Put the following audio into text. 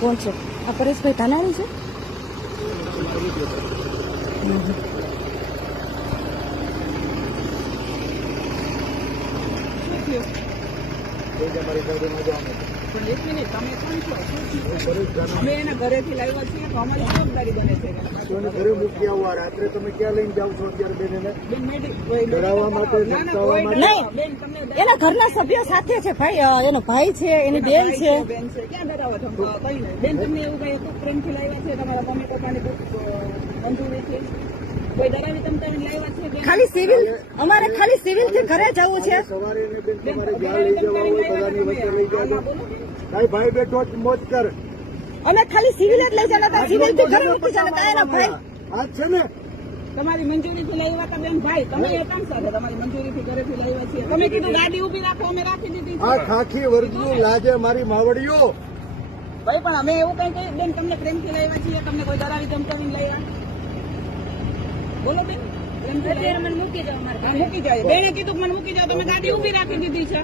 કોણ છે? આ પરેશભાઈ ધાનાણી છે? પણ એક મિનિટ, તમે કોણ છો? અમે એના ઘરેથી લાવ્યા છીએ તો અમારી જવાબદારી બને છે. ઘરે મૂકી આવવા રાત્રે તમે ક્યાં લઈને જાવ છો અત્યારે બેન એને? બેન મેડી ડરાવવા માટે, ધમકાવવા માટે? નહીં, બેન તમને એના ઘરના સભ્યો સાથે છે ભાઈ, એનો ભાઈ છે, એની બેન છે. બેન છે, ક્યાં ડરાવો છો? કઈ નહીં બેન, તમને એવું કઈ ખૂબ પ્રેમથી લાવ્યા છે તમારા મમ્મી પપ્પાની મંજૂરીથી? કોઈ ડરાવી ધમકાવીને લાવ્યા છે બેન? ખાલી સિવિલ, અમારે ખાલી સિવિલ થી ઘરે જવું છે. સવારે એને બેન તમારે જ્યાં લઈ જવા હોય બધાની વચ્ચે લઈ જાજો. ભાઈ ભાઈ બેઠો જ મોજ કર. અમે ખાલી સિવિલ જ લઈ જતા, સિવિલ થી ઘરે મૂકી જતા એના ભાઈ. આ છે ને તમારી મંજૂરીથી લાવ્યા હતા બેન ભાઈ, તમે એ કામ સાથે તમારી મંજૂરીથી ઘરેથી લાવ્યા છીએ. તમે કીધું ગાડી ઉભી રાખો, અમે રાખી દીધી આ છે. ખાખી વર્ગનું લાજે મારી માવડીઓ. ભાઈ પણ અમે એવું કઈ કહ્યું બેન, તમને પ્રેમથી લાવ્યા છીએ, તમને કોઈ ડરાવી ધમકાવીને લાવ્યા? બોલો બેન, પ્રેમથી લાવ્યા? મને મૂકી જાઓ, મૂકી જાય. બેને કીધું મને મૂકી જાઓ, તમે ગાડી ઉભી રાખી દીધી છે.